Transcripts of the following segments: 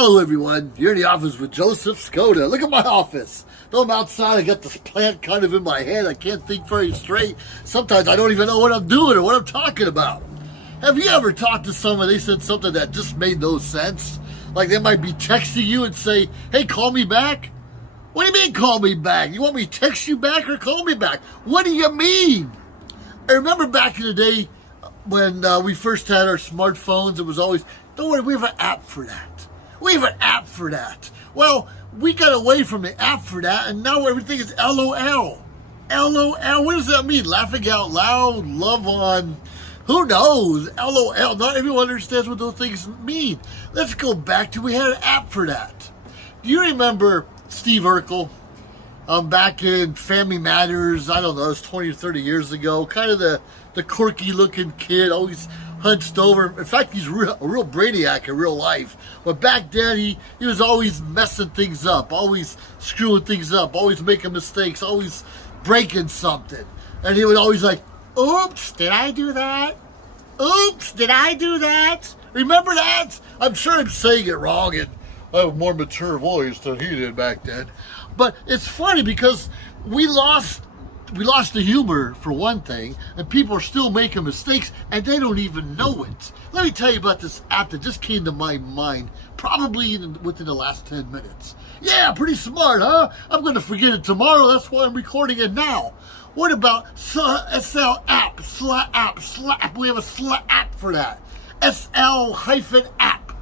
Hello everyone, you're in the office with Joseph Skoda. Look at my office. Though I'm outside, I got this plant kind of in my head. I can't think very straight. Sometimes I don't even know what I'm doing or what I'm talking about. Have you ever talked to someone, they said something that just made no sense? Like they might be texting you and say, hey, call me back? What do you mean call me back? You want me to text you back or call me back? What do you mean? I remember back in the day when we first had our smartphones, it was always, don't worry, we have an app for that. We have an app for that. Well, we got away from the app for that, and now everything is LOL. LOL, what does that mean? Laughing out loud, love on, who knows? LOL, not everyone understands what those things mean. Let's go back to, we had an app for that. Do you remember Steve Urkel? Back in Family Matters, I don't know, it was 20 or 30 years ago, kind of the quirky looking kid, always hunched over. In fact, he's a real brainiac in real life. But back then, he was always messing things up, always screwing things up, always making mistakes, always breaking something. And he would always like, oops, did I do that? Oops, did I do that? Remember that? I'm sure I'm saying it wrong, and I have a more mature voice than he did back then. But it's funny because we lost the humor, for one thing, and people are still making mistakes, and they don't even know it. Let me tell you about this app that just came to my mind, probably within the last 10 minutes. Yeah, pretty smart, huh? I'm going to forget it tomorrow. That's why I'm recording it now. What about SL app, slap? We have a slap app for that. SL-app.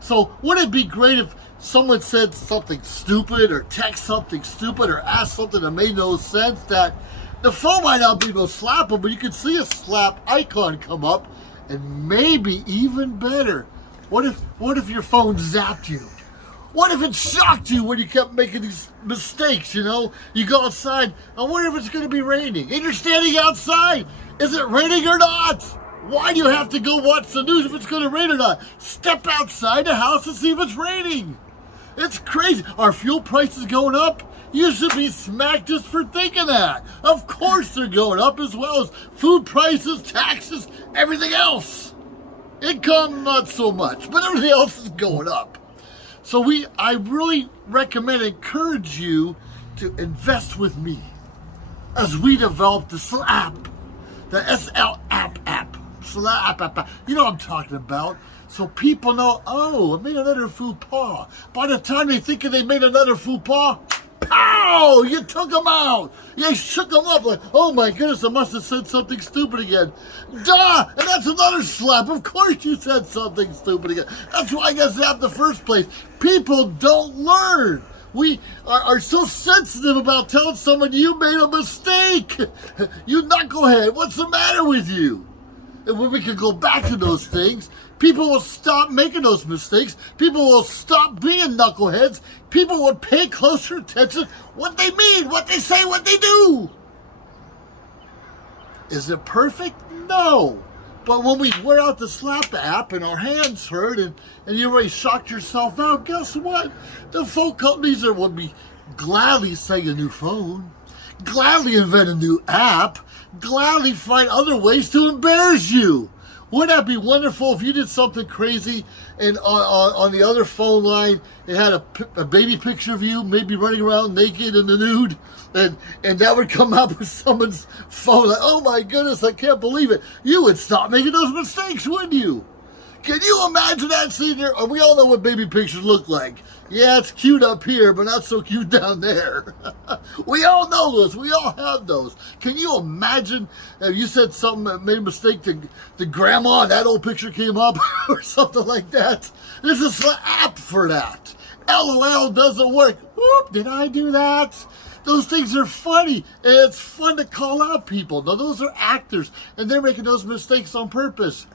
So wouldn't it be great if someone said something stupid or text something stupid or asked something that made no sense, that the phone might not be able to slap them, but you could see a slap icon come up, and maybe even better, what if your phone zapped you? What if it shocked you when you kept making these mistakes, you know? You go outside, I wonder if it's going to be raining, and you're standing outside. Is it raining or not? Why do you have to go watch the news if it's going to rain or not? Step outside the house and see if it's raining. It's crazy. Are fuel prices going up? You should be smacked just for thinking that. Of course they're going up, as well as food prices, taxes, everything else. Income, not so much, but everything else is going up. So I really encourage you to invest with me as we develop the SLAP, the SL-app. SLAP. You know what I'm talking about. So people know, oh, I made another faux pas. By the time they think they made another faux pas, pow! You took them out. You shook them up like, oh my goodness, I must have said something stupid again. Duh! And that's another slap. Of course you said something stupid again. That's why I got zapped in the first place. People don't learn. We are so sensitive about telling someone you made a mistake. You knucklehead, what's the matter with you? And when we can go back to those things, people will stop making those mistakes. People will stop being knuckleheads. People will pay closer attention what they mean, what they say, what they do. Is it perfect? No. But when we wear out the slap app and our hands hurt and you already shocked yourself out, guess what? The phone companies will be gladly selling a new phone, gladly invent a new app, gladly find other ways to embarrass you. Wouldn't that be wonderful if you did something crazy and on the other phone line it had a baby picture of you, maybe running around naked in the nude, and that would come up with someone's phone like, oh my goodness, I can't believe it. You would stop making those mistakes, wouldn't you? Can you imagine that scene there? We all know what baby pictures look like. Yeah, it's cute up here, but not so cute down there. We all know those. We all have those. Can you imagine if you said something, made a mistake to grandma, and that old picture came up or something like that? There's an app for that. LOL doesn't work. Whoop, did I do that? Those things are funny, and it's fun to call out people. Now, those are actors, and they're making those mistakes on purpose.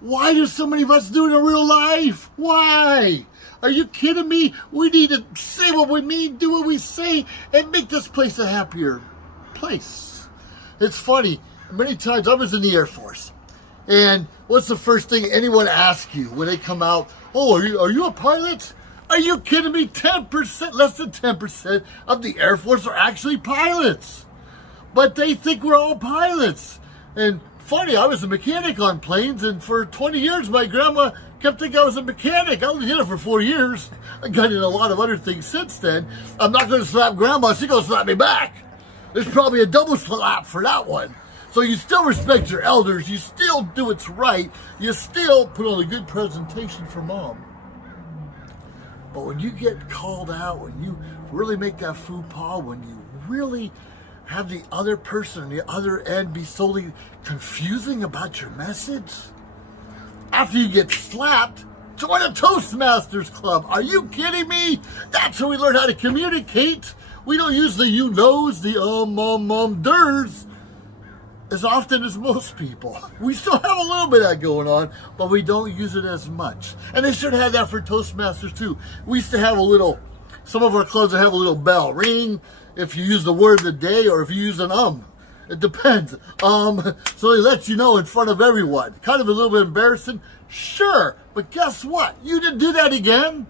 Why do so many of us do it in real life? Why? Are you kidding me? We need to say what we mean, do what we say, and make this place a happier place. It's funny. Many times I was in the Air Force, and what's the first thing anyone asks you when they come out? Oh, are you a pilot? Are you kidding me? 10%, less than 10% of the Air Force are actually pilots. But they think we're all pilots. And funny, I was a mechanic on planes, and for 20 years, my grandma kept thinking I was a mechanic. I only did it for 4 years. I got into a lot of other things since then. I'm not going to slap grandma. She's going to slap me back. There's probably a double slap for that one. So you still respect your elders. You still do what's right. You still put on a good presentation for mom. But when you get called out, when you really make that faux pas, when you really have the other person on the other end be solely confusing about your message, after you get slapped, join a Toastmasters club. Are you kidding me? That's how we learn how to communicate. We don't use the you knows, the ders as often as most people. We still have a little bit of that going on, but we don't use it as much. And they should have that for Toastmasters too. We used to have some of our clubs have a little bell ring if you use the word of the day or if you use an It depends. So they let you know in front of everyone. Kind of a little bit embarrassing. Sure, but guess what? You didn't do that again.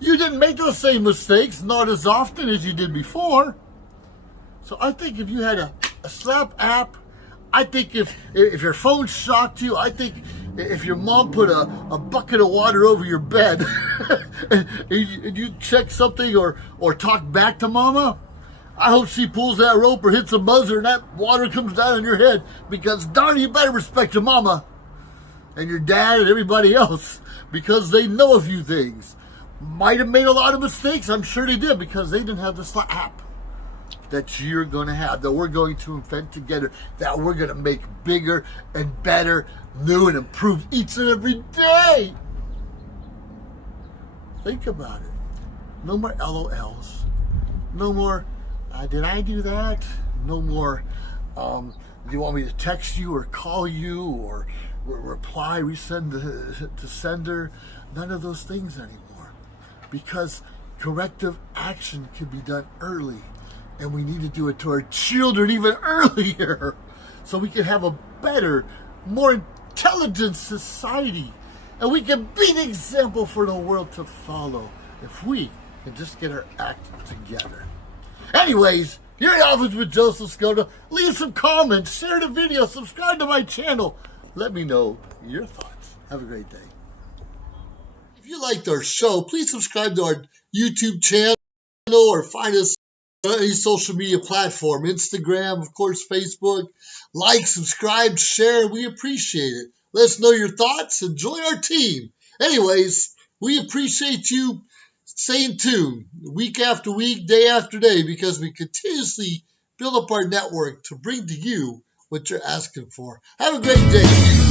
You didn't make those same mistakes, not as often as you did before. So I think if you had a slap app, I think if your phone shocked you, I think if your mom put a bucket of water over your bed and you check something or talk back to mama, I hope she pulls that rope or hits a buzzer and that water comes down on your head, because darn, you better respect your mama and your dad and everybody else, because they know a few things. Might have made a lot of mistakes. I'm sure they did, because they didn't have this app that you're going to have, that we're going to invent together, that we're going to make bigger and better, new and improved each and every day. Think about it. No more LOLs. No more, did I do that? No more, do you want me to text you or call you or reply, resend to sender? None of those things anymore. Because corrective action can be done early. And we need to do it to our children even earlier, so we can have a better, more intelligent society. And we can be the example for the world to follow if we can just get our act together. Anyways, here at Office with Joseph Skoda. Leave some comments, share the video, subscribe to my channel. Let me know your thoughts. Have a great day. If you liked our show, please subscribe to our YouTube channel or find us on any social media platform, Instagram, of course, Facebook. Like, subscribe, share. We appreciate it. Let us know your thoughts and join our team. Anyways, we appreciate you staying tuned week after week, day after day, because we continuously build up our network to bring to you what you're asking for. Have a great day.